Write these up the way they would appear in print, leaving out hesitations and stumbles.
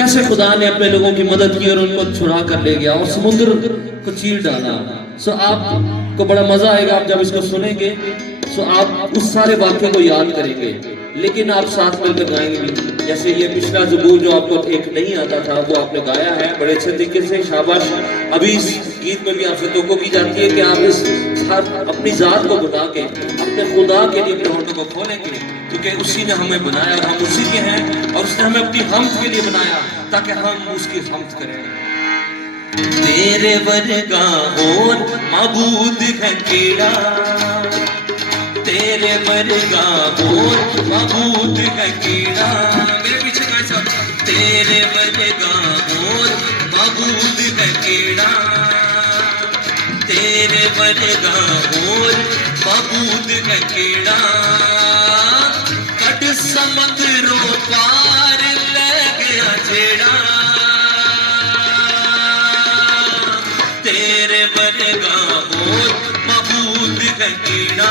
कैसे खुदा ने अपने लोगों की मदद की और उनको छुड़ा कर ले गया और समुद्र को चीर डाला। सो आपको बड़ा मजा आएगा आप जब इसको सुनेंगे। सो आप उस सारे वाक्य को याद करेंगे, लेकिन आप साथ मिलकर गाएंगे भी। जैसे ये पिछला ज़बूर जो आपको एक नहीं आता था वो आपने गाया है बड़े अच्छे तरीके से, शाबाश। अभी इस गीत में भी आपसे तोको की जाती है कि आप इस अपनी जात को बुला के अपने खुदा के लिए अपने होठों को खोलेंगे, क्योंकि उसी ने हमें बनाया और हम उसी के हैं, और उसने हमें अपनी हमद के लिए बनाया ताकि हम उसकी हमद करें। तेरे वर्गा और मबूद है केड़ा, तेरे वर्गा और मबूद है केड़ा। मेरे पीछे कहाँ सब? तेरे वर्गा और मबूद है केड़ा, तेरे वर्गा और मबूद है केड़ा। कट समुद्रों पार ले गया जेड़ा, तेरे वर्गा और मबूद है केड़ा।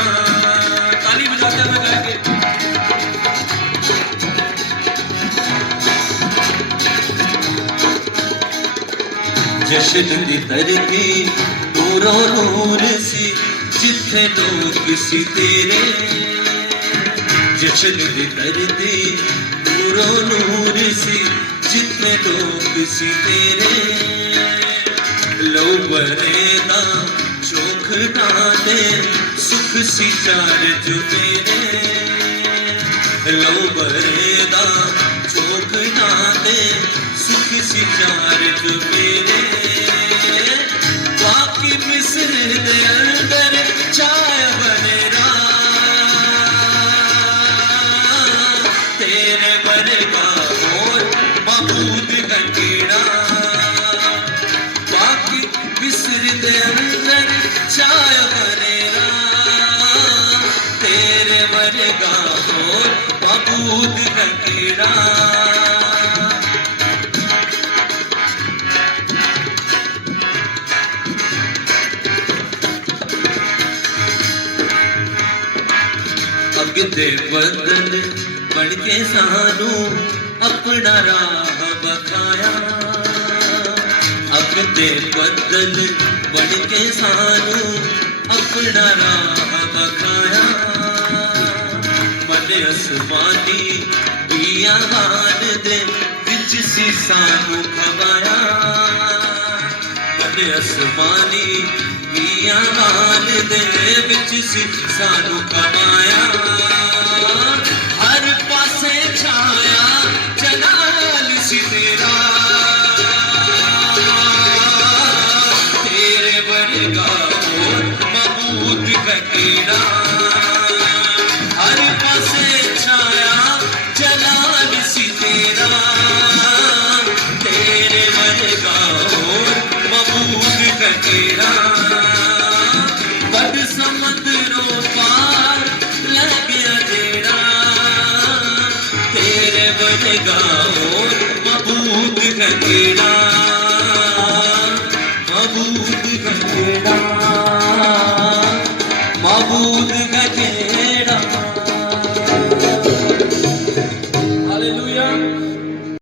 ताली बजाते हुए गाएंगे। जश्न दी धरती नूरो नूर सी, जिथे लोग सी तेरे। जश्न दी धरती नूरो नूर सी, जिथे लोग सी तेरे। लो बरेदा चोख डाले सुख सी चार जो तेरे। लो बरेदा चोख डाले सुख सी चार जो तेरे। बाकी मिस्र दे अंदर चाय बनेरा, तेरे वर्गा और मबूद है केड़ा। बाकी मिस्र दे अंदर चाय बनेरा, तेरे वर्गा और मबूद है केड़ा। अगते बदल बन के सानू अपना राह बखाया, अगते बदल बन के सानू अपना राह बखाया। मन असमानी बियावान दे विच सी सानू खवाया, मन असमानी बियावान दे विच सी सानू खवाया। हर पासे छाया जलाल सी तेरा,